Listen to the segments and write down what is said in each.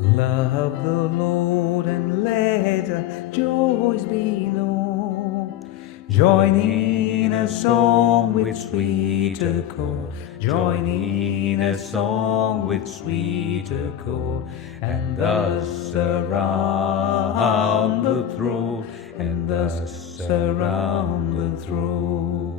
Love the Lord and let our joys be known. Join in a song with sweet accord. Join in a song with sweet accord. And thus surround the throne. And thus surround the throne.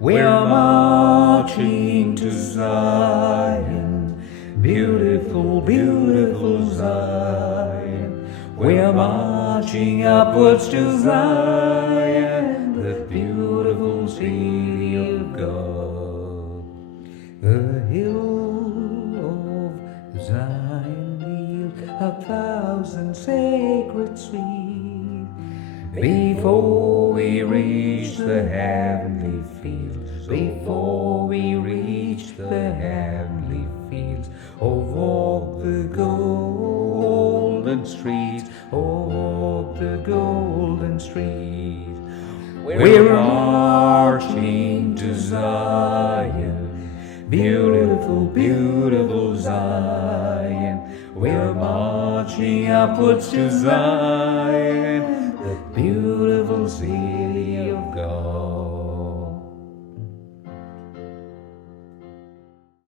We're marching to Zion. Beautiful, beautiful Zion. We're marching upwards to Zion, the beautiful city of God. The hill of Zion yields 1,000 sacred sweets. Before we reach the heavenly fields, before we reach the heavenly fields, oh, walk the golden streets, oh, walk the golden streets. We're marching to Zion, beautiful, beautiful Zion. We're marching upwards to Zion,